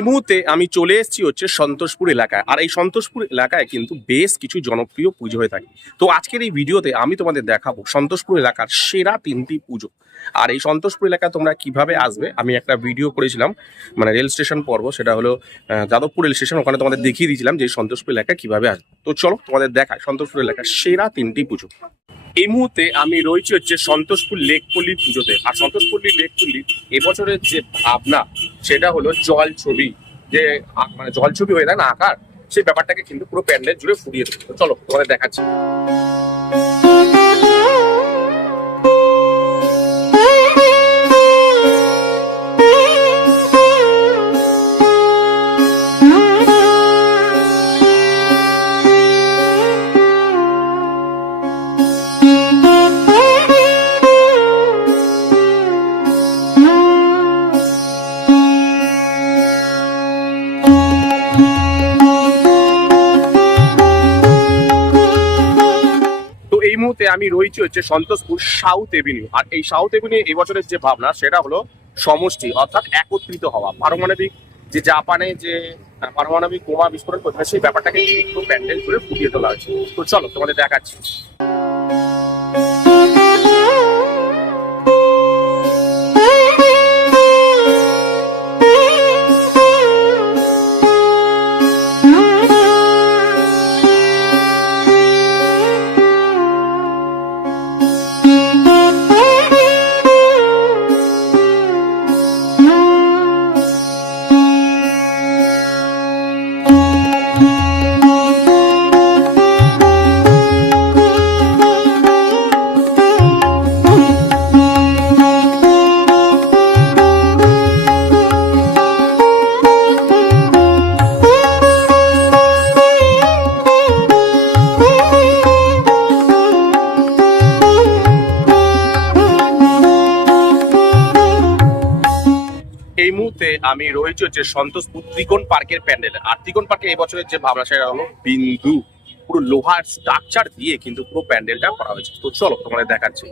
এই মুহূর্তে আমি চলে এসেছি হচ্ছে সন্তোষপুর এলাকায়। আর এই সন্তোষপুর এলাকায় কিন্তু বেশ কিছু জনপ্রিয় পুজো হয়ে থাকে। তো আজকের এই ভিডিওতে আমি তোমাদের দেখাবো সন্তোষপুর এলাকার সেরা তিনটি পুজো। আর এই সন্তোষপুর এলাকায় তোমরা কীভাবে আসবে? আমি একটা ভিডিও করেছিলাম মানে রেল স্টেশন পর্ব, সেটা হলো যাদবপুর রেল স্টেশন, ওখানে তোমাদের দেখিয়ে দিয়েছিলাম যে সন্তোষপুর এলাকা কীভাবে আসবে। তো চলো তোমাদের দেখায় সন্তোষপুর এলাকার সেরা তিনটি পুজো। এই মুহূর্তে আমি রয়েছি হচ্ছে সন্তোষপুর লেকপল্লী পুজোতে। আর সন্তোষপল্লী লেকপল্লী এবছরের যে ভাবনা সেটা হলো জল ছবি। যে মানে জল ছবি হয়ে থাকে না, আকার, সেই ব্যাপারটাকে কিন্তু পুরো প্যান্ডেল জুড়ে ফুটিয়ে দেবে চলো তোমাদের দেখাচ্ছি। এই মুহূর্তে আমি রয়েছি হচ্ছে সন্তোষপুর সাউথ এভিনিউ। আর এই সাউথ এভিনিউ এবছরের যে ভাবনা, সেটা হলো সমষ্টি, অর্থাৎ একত্রিত হওয়া। পারমাণবিক যে জাপানে যে পারমাণবিক বোমা বিস্ফোরণ করছে সেই ব্যাপারটাকে একটু প্যান্ডেল করে ফুটিয়ে তোলা হয়েছে। তো চলো তোমাদের দেখাচ্ছি। এই মুহূর্তে আমি রয়েছি হচ্ছে সন্তোষপুর ত্রিকোণ পার্কের প্যান্ডেল। আর ত্রিকোণ পার্কে এই বছরের যে ভাবনা, সেটা হলো বিন্দু। পুরো লোহার স্ট্রাকচার দিয়ে কিন্তু পুরো প্যান্ডেলটা করা হয়েছে। তো চলো তোমাদের দেখাচ্ছি।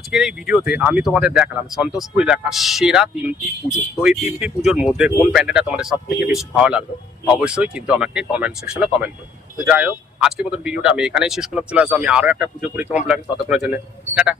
আজকের এই ভিডিওতে আমি তোমাদের দেখালাম সন্তোষপুর এলাকার সেরা তিনটি পুজো। তো এই তিনটি পুজোর মধ্যে কোন প্যান্ডেলটা তোমাদের সব থেকে বেশি ভালো লাগল, অবশ্যই কিন্তু আমাকে কমেন্ট সেকশনে কমেন্ট করো। তো যাই হোক, আজকের মতন ভিডিওটা আমি এখানেই শেষ করলাম। চলে আসব আমি আরও একটা পুজো পরিক্রমা লাগবে ততক্ষণের জন্য, টাটা।